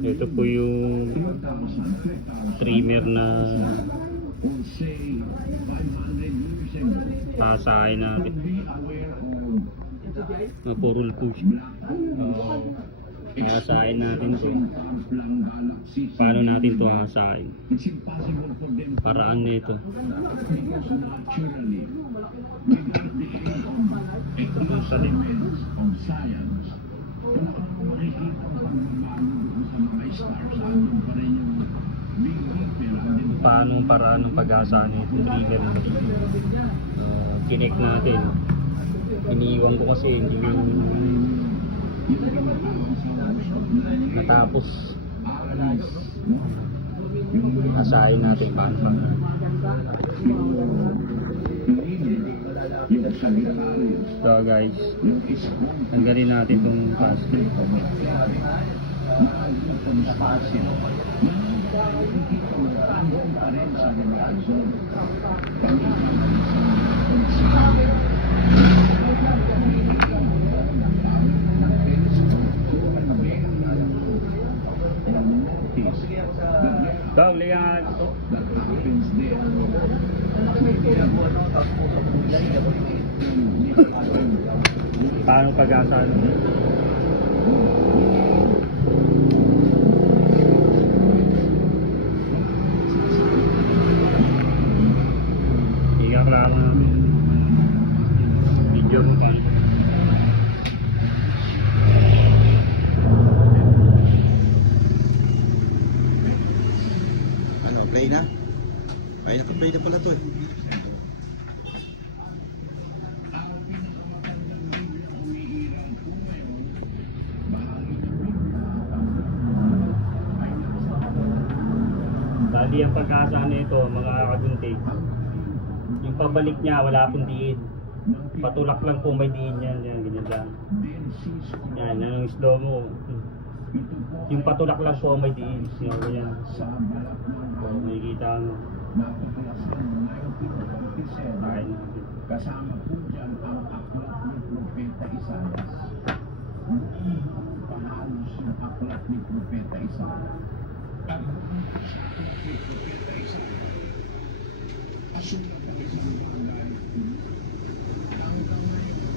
Ito po yung trimmer na hasain natin. Mapurul po siya. Hasain natin to. Paano natin to hasain? Paraan nito. Ito po sa paano paraan ng pag-asa nito trimmer natin. Kinek natin. Iniiwan ko kasi hindi yung natapos. Asahin natin paano pa. So guys, tanggalin natin itong plastic. Kau lihat paano pag-asa higa klaro na video mo paano. Play na? Ay, naka-play na pala to eh. Bali ang pag-asa nito mga kagunting, yung pabalik niya wala pong diin, patulak lang po may diin yan, ganyan lang yan, yung slow mo yung patulak lang po may diin yan, ganyan. Makikita mo kasama po dyan ang aklat ni Propeta Isaias. Pahalos yung aklat ni Propeta Isaias. At ni Propeta Isaias, asulat ang isang bagay hanggang ngayon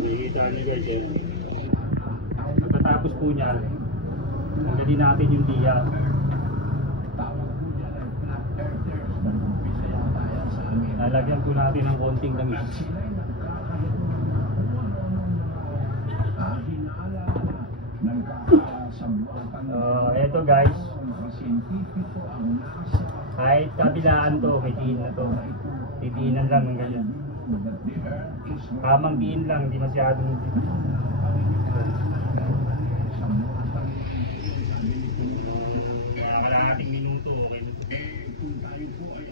makikita nyo guys yan. Pagkatapos po niya tanggalin natin yung diya. Lalagyan po natin ng konting langis. Eto guys, kahit kabilaan to, may diin na to, diinan lang ng ganyan. Tamang diin lang, hindi masyadong kalahating minuto, okay na. Kung tayo po ay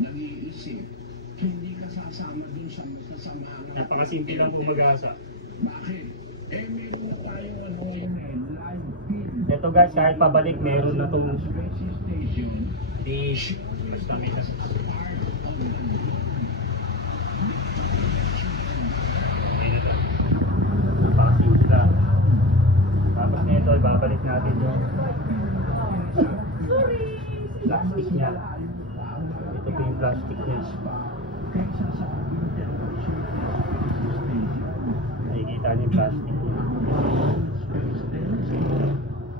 nag-iisip, hindi ka sasama dun sa kasamahan. Napakasimple lang po mag-asa. Bakit? Meron na tayong live feed. Ito guys, kahit pabalik, meron na itong Station. dish. Basta may nas. Okay na ito. Napakasimple lang. Tapos nito, ibabalik natin yung plastic niya. Ito po yung plastic niya. Nakikita niyo yung plastic niya.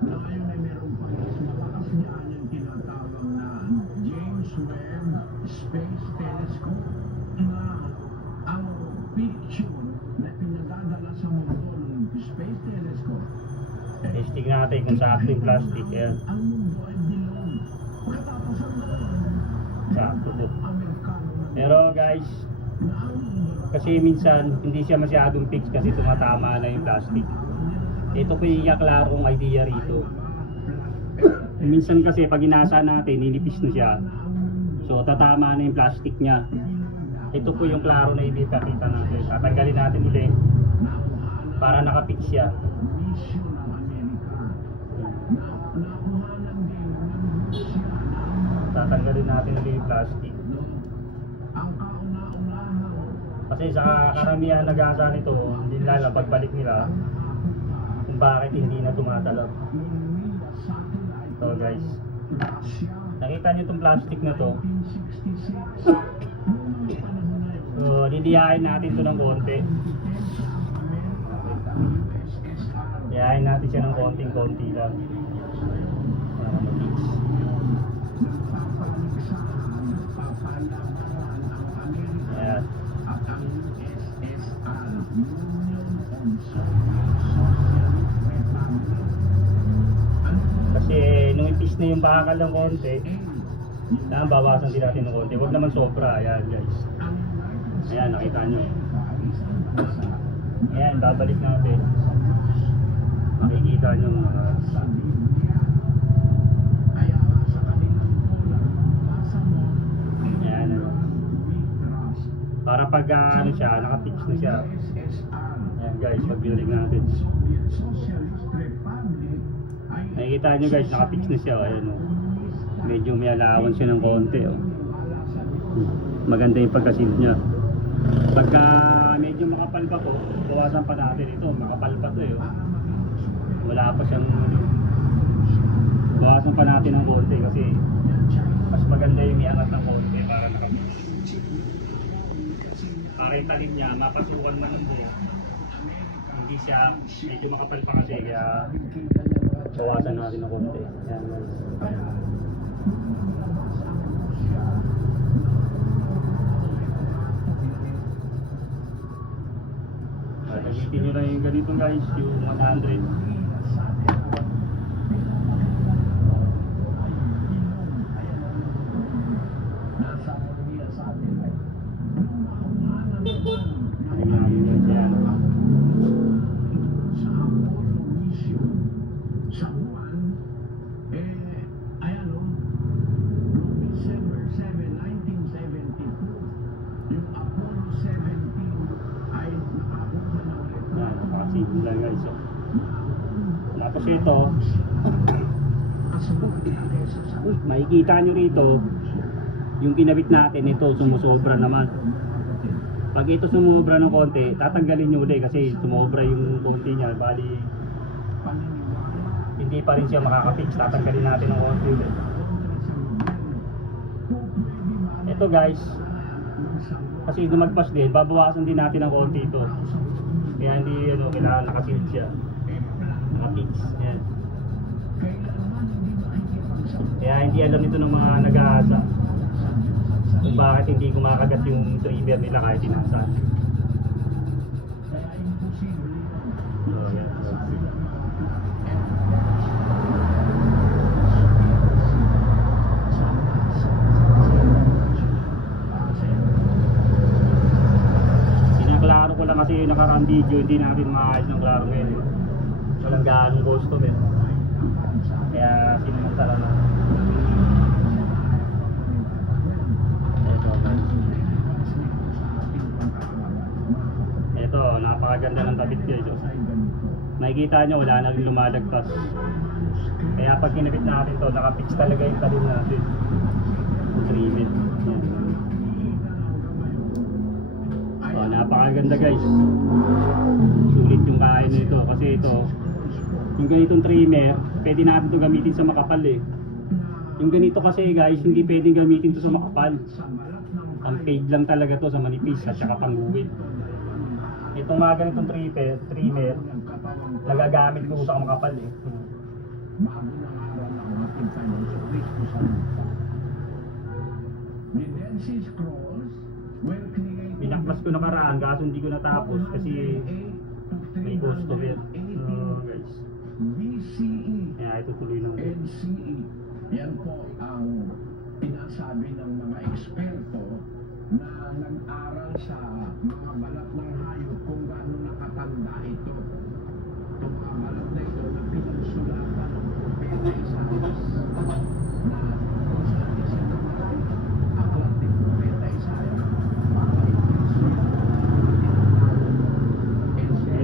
Ngayon ay meron pa mas malakas niyan yung tinatawag na James Webb Space Telescope na ang picture na pinadadala sa mundo ng Space Telescope. Testing natin kung sakto yung plastic. Ayan. Ang mundo ay bilog. Pagkatapos ang Sakto po. Amerikano na Pero guys, ang mundo kasi minsan hindi siya masyadong fix kasi tumatama na yung plastic. Ito po yung klarong idea rito. Minsan kasi pag inasa natin, ninipis na siya. So tatama na yung plastic niya. Ito po yung klaro na ipipakita natin. Tatanggalin natin ulit para nakapix siya. mission ng Amerika. Nakuhanan din ng Rusya ng Tatanggalin natin ulit yung plastic. Kasi sa karamihan nag-asa nito, hindi nila pagbalik nila kung bakit hindi na tumatalab. So guys, nakita nyo itong plastic na to. So didiyain natin to ng konti. Diyain natin siya ng konting-konti lang. Ayan. Kasi nung ipis na yung bakal ng konti, bawasan din natin ng konti. Huwag naman sobra. Ayan guys. Ayan, nakita nyo. Ayan, babalik natin. Makikita nyo mga ayan, ano. Para pag ano siya, nakapix na siya. Ayan guys, pag binalik natin. Nakikita nyo guys, nakapix na siya. Ayan o. Medyo may alawan siya ng konti o. Maganda yung pagkasil niya. Pagka medyo makapal pa po, bawasan pa natin ito. Makapal pa to eh. Oh. Wala pa siyang bawasan pa natin ng konti kasi mas maganda yung iangat ng konti para nakapix. Para yung talim niya, mapasukan man ng buo. Hindi siya medyo makapal pa kasi kaya bawasan natin ng konti. Yan. Gamitin nyo lang yung ganito guys, yung 100. Lang guys. So, tapos ito, makikita nyo rito, yung kinabit natin ito sumusobra naman. Pag ito sumobra ng konti, tatanggalin nyo ulit kasi sumobra yung konti niya. Bali, hindi pa rin siya makakapix. Tatanggalin natin ng konti ulit. Ito guys, kasi lumagpas din, babawasan din natin ng konti ito. Kaya hindi ano, kailangan nakasil siya. Nakapix. Yan. Kaya hindi alam ito ng mga nag-aasa kung bakit hindi kumakagat yung trimmer nila kahit inasa. So, yan. Klaro ko lang kasi yung nakaraang video, hindi natin maayos ng klaro ngayon. Walang gaanong customer. Kaya sinamantala na. Ito, napakaganda ng tabit guys. Makikita nyo, wala na rin lumalagpas. Kaya pag kinabit natin to, nakapix talaga yung talim natin. Yung trimmer. Yan. So, napakaganda guys. Sulit yung kaya nito kasi ito yung ganitong trimmer, pwede natin ito gamitin sa makapal eh. Yung ganito kasi guys, hindi pwedeng gamitin ito sa makapal. Ang paid lang talaga to sa manipis at saka pangguwid. Itong mga ganitong trimmer, nagagamit ko sa makapal eh. Pinaklas ko nakaraan kaso hindi ko natapos kasi may customer. Guys. Kaya ito tuloy na ulit. NCE. Yan po ang pinasabi ng mga eksperto na nag-aral sa mga balat ng hayop kung gaano nakatanda ito. Itong mga balat na ito na pinagsulatan ng propeta Isaias na kung saan isa naman aklat ni propeta Isaias para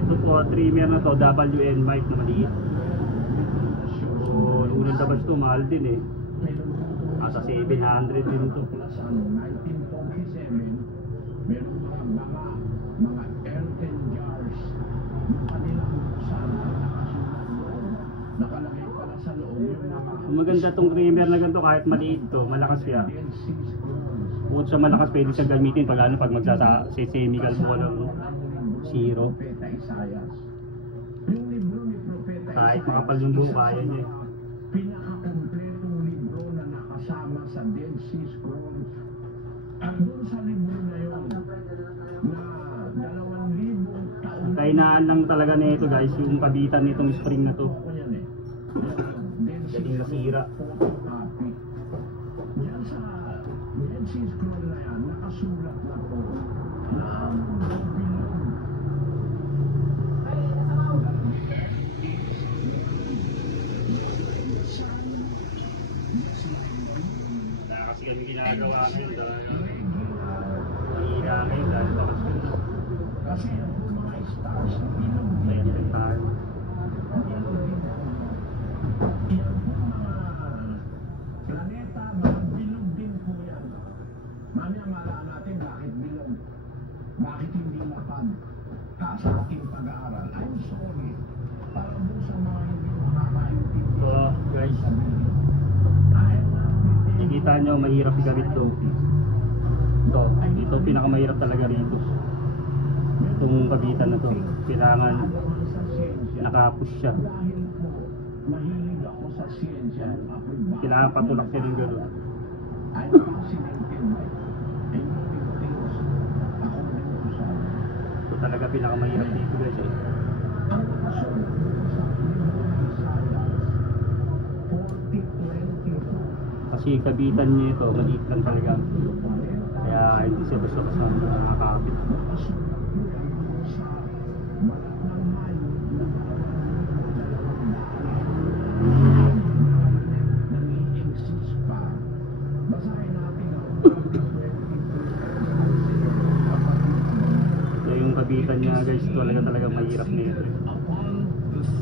Ito po, trimmer na to, WN mic na maliit. So, unang labas to, mahal din eh. Nasa 700 din to. Meron mga earthen jars. Yung kanilang buksan ang nakasulat loob. Nakalagay pala sa loob yung mga Maganda tong trimmer na ganito kahit maliit to, malakas siya. Dead Sea Scrolls. Bukod sa malakas, pwede siyang gamitin pag magsasemical mo ng zero. Propeta Isaias. Yung libro ni Propeta Kahit Isaias, makapal yung buka, isa sa yan eh. mga pinakakompletong libro na nakasama sa Dead Sea Scrolls. At doon sa libro na yun, na 2,000 taon Kainaan lang talaga nito guys, yung kabitan nitong spring na to. ako yan eh. Dead Sea Galing nasira. photocopy. Yan sa Dead Sea Scroll na yan, nakasulat na po na ang bilog Kasi kami ginagawa ngayon talaga. Mahira ngayon dahil bakas yun. kasi ang mga stars na bilog Ayan rin tayo. yan po mga planeta, mga bilog din po yan. Mamaya malaan natin bakit bilog, bakit hindi lapad. Sa ating pag-aaral, I'm sorry, para doon sa mga hindi makakaintindi. So guys, nakikita nyo mahirap igamit to. Ito pinakamahirap talaga rito. Itong kabitan na to, kailangan nakapush siya. Dahil po, mahilig ako sa siyensya, ako'y baka Kailangan patulak siya rin gano'n. I'm fascinated by moving things according to science. Ito talaga pinakamahirap dito guys eh. Ang kasunod sa libro ng Isaiah 40:22, Kasi yung kabitan niya ito, maliit lang talaga. Kaya hindi siya basta-basta nakakapit. nakasulat po yan sa balat ng hayop na nag-i-exist pa. Basahin natin ang 40:22. So yung kabitan niya guys, talaga mahirap na ito.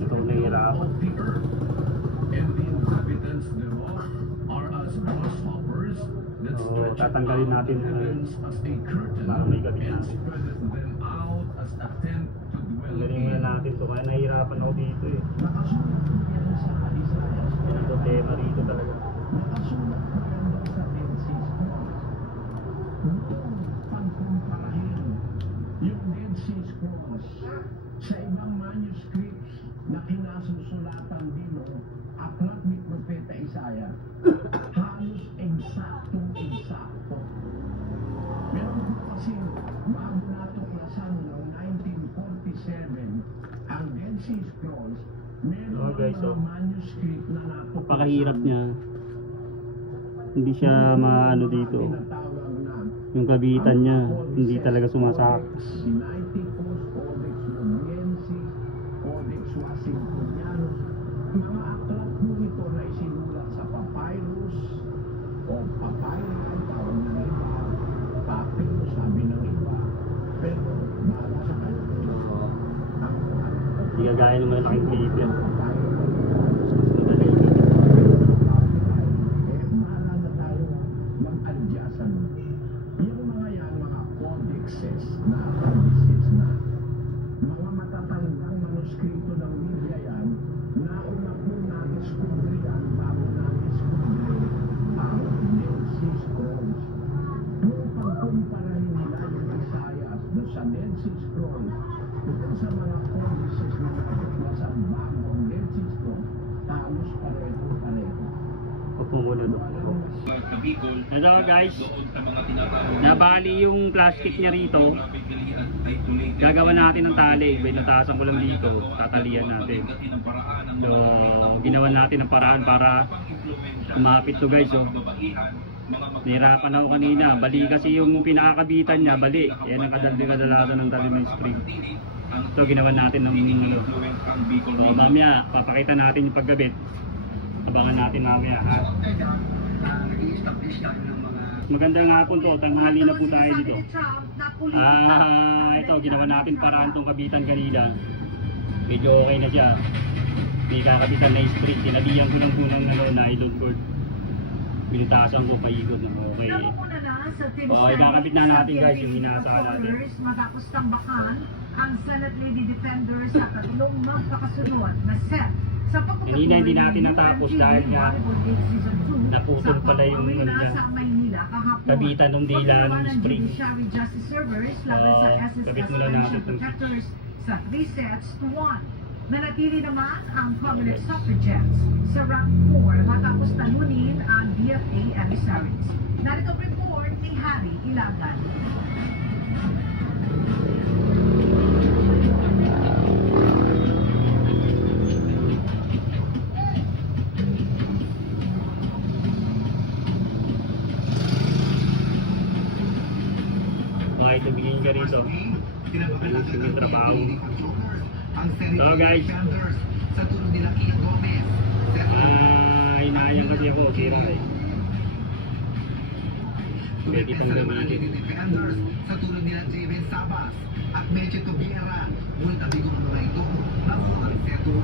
Ito nahihirap. And the inhabitants thereof are as grasshoppers that So stretch tatanggalin natin out the heavens as a curtain para may gabit and natin. spreadeth them out as a tent to dwell Tanggalin muna in. natin to, kaya nahihirapan ako dito eh. Nakasulat po yan sa Isaiah. Yan ang problema rito talaga. Nakasulat po yan doon sa Dead Sea Scrolls. Noong pagkumparahin yung Dead Sea Scrolls sa ibang manuscripts na kinasusulatan din ng aklat ni Propeta Isaiah, halos eksaktong-eksakto. Meron po kasi bago natuklasan noong 1947 ang Dead Sea Scrolls, meron Oh, guys, mga oh. manuscript na natuklasan. Napakahirap niya. Hindi siya maano dito. Tinatawag na Yung kabitan niya, hindi talaga sumasak. Sinaiticus, Codex Lumiensis, Codex Washingtonianus. Mga aklat po ito na isinulat sa papyrus o papyri, tawag ng iba, papyrus, sabi ng iba. Pero bahala sa kayo. Hindi kagaya ng malaking paper. Bahala na tayo mag-adjust. Yung mga yan, mga codexes na codices na mga matatandang manuskrito ng Biblia yan, nauna po na-discover yan bago na-discover ang Dead Sea Scrolls. Nung pagkumparahin nila yung Isaiah doon sa Dead Sea Scrolls, doon sa mga codices na natuklasan bago ang Dead Sea Scrolls, halos pareho-pareho. Huwag mo muna doon. Ito guys, nabali yung plastic niya rito. Gagawa natin ng tali. Binutasan ko lang dito. Tatalian natin. So, ginawa natin ng paraan para umapit to guys. Oh. Nahirapan ako kanina. Bali kasi yung pinakakabitan niya, bali. Yan ang kadalasan ng tali ng spring. So, ginawa natin ng so, mamaya, papakita natin yung pagkabit. Abangan natin mamaya ha. Magandang hapon po, tanghali na po tayo dito. Ito, ginawa natin paraan tong kabitan kanina. Medyo okay na siya. May kakabitan na spring, tinalihan ko lang po ng nylon cord. Pinutasan ko, paikot na okay. Namumuna na sa Team Okay, Senate kakabit na natin, guys, yung sa inaasahan natin. Controllers matapos tambakan ang Senate Lady Defenders sa tatlong magkakasunod na set sa pagpapatuloy Kanina hindi natin natapos ng dahil nga Volleyball League Season 2 naputol pala yung sa ano niya, sa Maynila kahapon. kabitan ng dila ng Paglaban spring. Judiciary Justice Servers laban sa SS Kabit muna natin Suspension itong Protectors sa 3 sets to 1. Nanatili naman ang Comelec Suffragettes sa rank 4 matapos talunin ang BFA emissaries. Narito ang report ni Harry Ilagan. Okay, tumingin ka rito. Ayusin yung trabaho. So guys, sa tulong nila Ian Gomez. hinayang kasi ako, sira na eh. Pwede itong gamitin. Defenders sa tulong nila Javen Sabas at Meche Tobiera. Ngunit ang bigong mga ito nakuha ang set 1.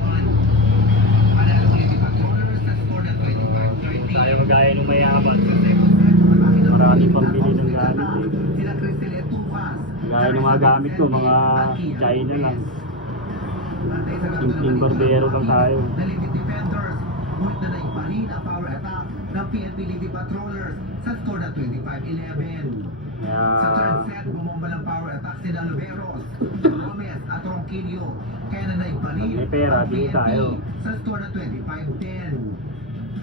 Panalo ulit si Patrollers sa score na 25-30. Tayo magaya ng mayaman. Sa second set, malaki na Marami pang bili ng gamit eh. sila Cristel Etufas. Gaya ng mga gamit ko, mga China lang. Simpleng barbero lang tayo. The Lady Defenders, ngunit na naiparin ang power attack ng PNP Lady Patrollers sa score na 25-11. Sa third Kaya, set, bumomba ng power attack si Alveros, Gomez at Ronquillo. Kaya na naiparin Pag may pera, ang bili PNP tayo. sa score na 25-10.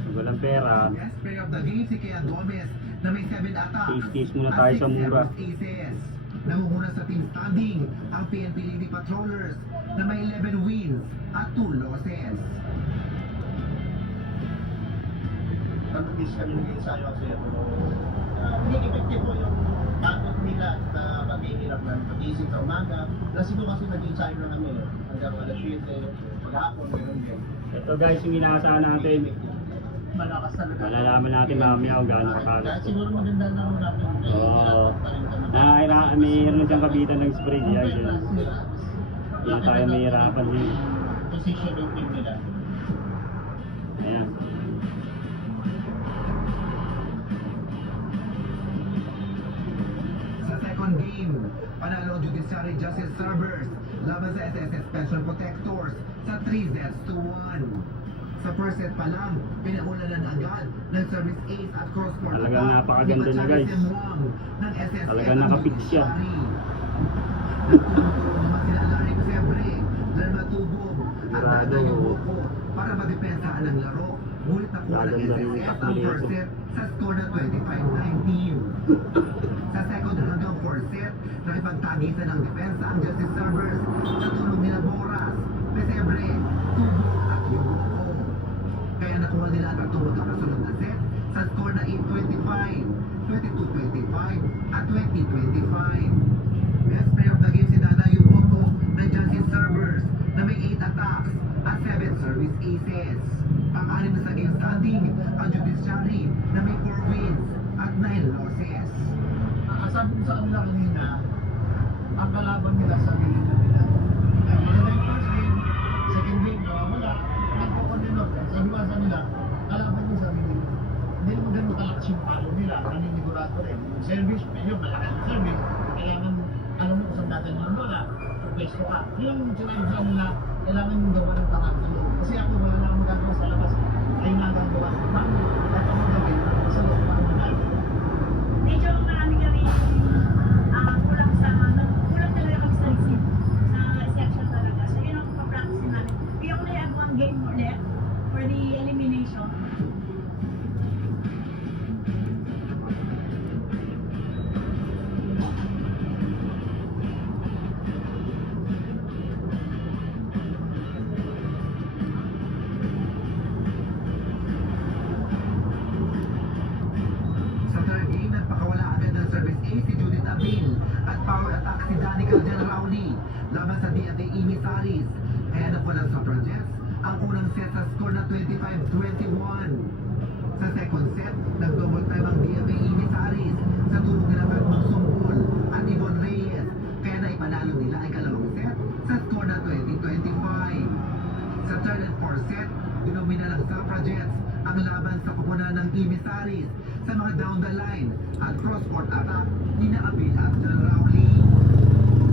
pag walang pera, Best player of the game si Kea Gomez na may 7 attacks. Tis-tis muna at tayo 6 sa mura. service aces. Nangunguna sa team standing ang PNP Lady Patrollers na may 11 wins at 2 losses. Nag-miss kami ng ensayo kasi hindi effective po yung bagot nila sa paghihirap ng pag-isip sa umaga. Kasi po kasi nag-ensayo na kami hanggang alas 7, maghapon, gano'n din. ito guys yung inaasahan natin. Malakas talaga. Malalaman natin mamaya kung gaano kakalas. Kahit siguro maganda na rin natin. Oo. Mayroon siyang kabitan ng spring. Yan siya. Hindi tayo mahirapan din. Position yung team nila. Ayan. Sa second game, panalo ang Judiciary Justice Servers laban sa SSS Special Protectors sa 3 sets to 1. Sa first set pa lang, pinaulanan agad ng service ace at cross-court Talagang attack napakaganda ni niya, Machado guys. Semwang ng SSS Talagang nakapix siya. Nagtuturo naman sila Larry Febre, Lerma Tubog at Sigurado. Dada Yoboko para madepensahan ang laro. Ngunit nakuha ng Gaganda rin yung SSS ang takbo first nito. set sa score na 25-19. Sa second hanggang fourth set, nakipagtagisan ng depensa ang Justice Servers sa tulong nila Boras, Pesebre, Tubo at Yoboko. Kaya nakuha nila ang tatlong magkakasunod na set sa score na 8-25, 22-25 at 20-25. Best player of the game si Dada Yoboko ng Justice Servers na may 8 attacks at 7 service aces. Pang-anim na sa game standing ang Judiciary na may 4 wins at 9 losses. Sabi ko sa kanila kanina, ang kalaban nila sa sarili na nila. Maganda yung first game, second game, wala. Nagpo-continue. Sa hiwasa nila, kalaban nila sa sarili. Hindi naman ganun kalakas yung palo nila. Naninigurado rin. Service, yun, malakas yung service. Kailangan, alam mo kung saan natin yung bola. Pwesto ka. Yung sinabi nila, kailangan yung gawa ng tatak sa loob. Kasi ako, wala na akong magagawa sa labas. Ay nagagawa. Paano? Dapat mo gawin sa loob para manalo. Medyo marami kami kulang talaga kami sa receipt, sa reception talaga. So yun ang pa-practice namin. We only have 1 game left for the elimination. Sa third game, nagpakawala agad ng service ace si Judith Abil at power attack si Danica Del Rauli laban sa DFA emissaries. Kaya nakuha ng Suffragettes ang unang set sa score na 25-21. Sa second set, nag-double time ang DFA emissaries sa tulong nila Fatmang Sumpul at Yvonne Reyes. Kaya naipanalo nila ang ikalawang set sa score na 20-25. Sa third and fourth set, dinomina ng Suffragettes ang laban sa kupunan ng emissaries the line at cross-court attack ni Abel at Del Rowley.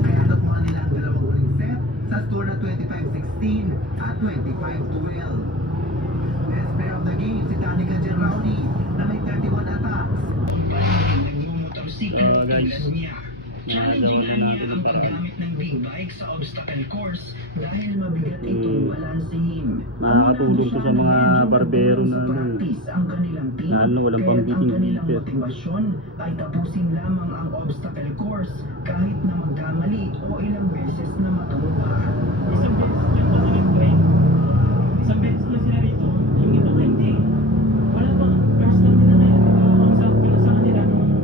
Kaya nakuha nila ang dalawang uling set sa score na 25-16 at 25-12. Best player of the game si Danica Del Rowley na may 31 attacks. Guys, nagawa na natin yung paraan. ng big bike sa obstacle course dahil mabigat itong balansehin. Nakakatulong to sa mga barbero na Ang kanilang team, walang kaya pambiting ang kanilang dito. motivasyon ay tapusin lamang ang obstacle course kahit na magkamali o ilang beses na matuwa. Isang beses lang kami nag-train. Isang beses lang sila rito. Yung iba na hindi. Wala pa. First time nila na yun. Pero sa kanila, nung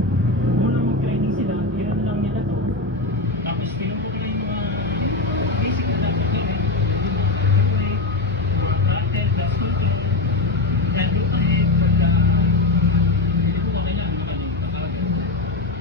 unang mag-training sila, yun lang nila to. Tapos pinupok na yung mga basic na nagpapagay. Yung brake, mga throttle, gas control, handle ahead, pagka hindi ko makailangan makalimutan.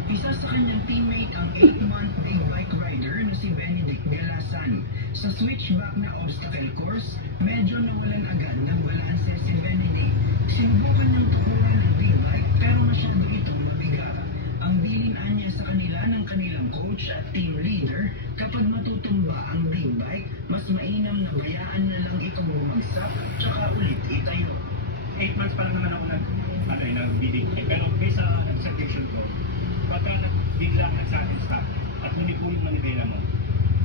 Isa sa kanyang teammate ang 8-month big bike rider na si Benedict Galasan. Sa switchback na obstacle course, medyo nawalan agad ng balanse si Benedict. Sinubukan niyang tukuran ang big bike pero masyado itong mabigat. Ang bilin niya sa kanila ng kanilang coach at team leader, kapag matutumba ang big bike, mas mainam na bayaan na lang itong bumagsak tsaka ulit itayo. 8 months pa lang naman ako nag-bidding. Pero based sa execution ko, pagka bigla sa akin stop at hindi po yung manibela mo,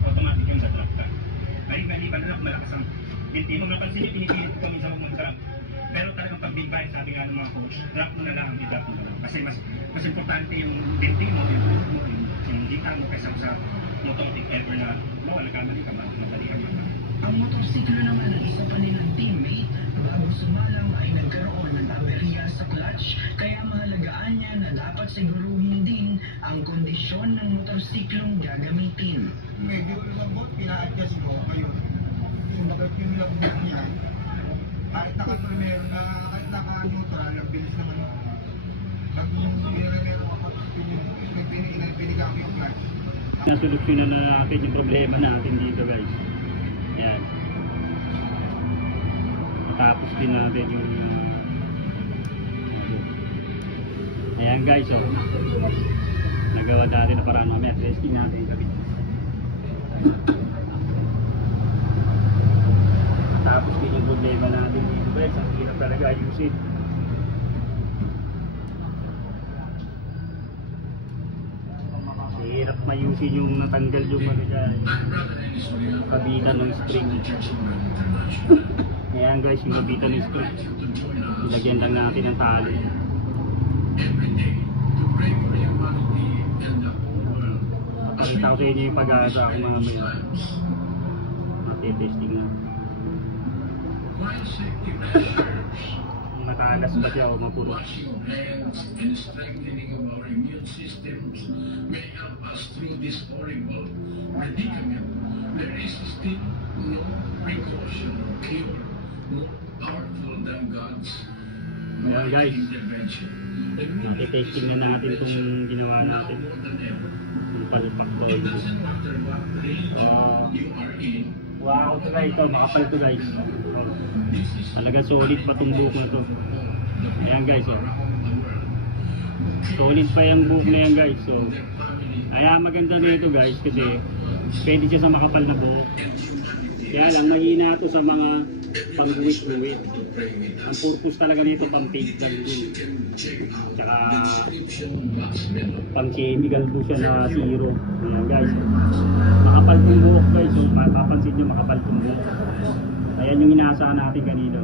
automatic yung sa-drop ka. Maliban na lang malakas ang binti mo. Napansin niyo, pinipilit ko minsan huwag mag-drop. Pero talagang pag big bike, sabi nga ng mga coach, drop mo na lang, i-drop mo na lang. Kasi mas importante yung binti mo, yung buhok mo, yung hita mo kaysa sa motor if ever na mawala ka, mali ka ba, madali ka ba. Ang motorsiklo naman ng isa pa nilang teammate, bago sumalang ay nagkaroon ng aberya sa clutch, kaya mahalagaan niya na dapat siguruhin din ang kondisyon ng motorsiklong gagamitin. Medyo lambot, pina-adjust mo kayo. Yung bakit yung lambot niya, kahit naka-primero na, kahit naka-neutral, ang bilis naman. Pag yung primero ka, pinigamit yung clutch. Nasolusyonan na natin yung problema natin dito, guys. Yan. Tapos din natin yung ayan guys, oh. Nagawa natin na parang mamaya. Testing natin gabi. Tapos din yung problema natin dito, guys. Ang hirap talaga ayusin. Hirap mayusin yung natanggal yung ano dyan, yung kabitan ng spring. Ayan guys, yung kabitan ng spring. Ilagyan lang natin ng tali. Pakita ko sa inyo yung pag-asa ako mamaya. Matitesting na. Matalas ba siya o mapuro? Washing hands and strengthening of our immune systems may help us through this horrible predicament. There is still no precaution or cure more powerful than God's Ayan guys, intervention. And we matitesting na natin itong ginawa natin. more than ever. Yung palpak ko. It doesn't matter what range you are in. Wow, ito guys, ito, makapal to guys. Oh. Talaga solid pa itong buhok na to. Ayan guys, oh. Solid pa yung buhok na yan guys. So, kaya maganda na ito guys kasi pwede siya sa makapal na buhok. Kaya lang mahina ito sa mga pang-guwit-guwit. Ang purpose talaga nito pang-fade lang din. Tsaka pang-chemical po siya na zero. Ayan guys. Makapal itong buhok guys. So, papansin nyo makapal itong buhok. Ayan yung inaasahan natin kanina.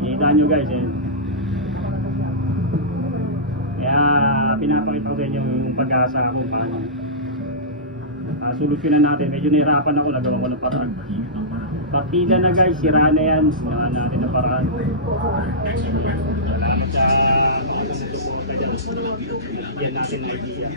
Kita nyo guys eh. Kaya pinapakita ko sa inyo yung pag-asa ko paano. Solusyonan natin. Medyo nahirapan ako. Nagawa ko ng paraan. Partida na guys. Sira na yan. Sinahan natin na paraan. Salamat sa mga suporta dyan. Yan natin na idea.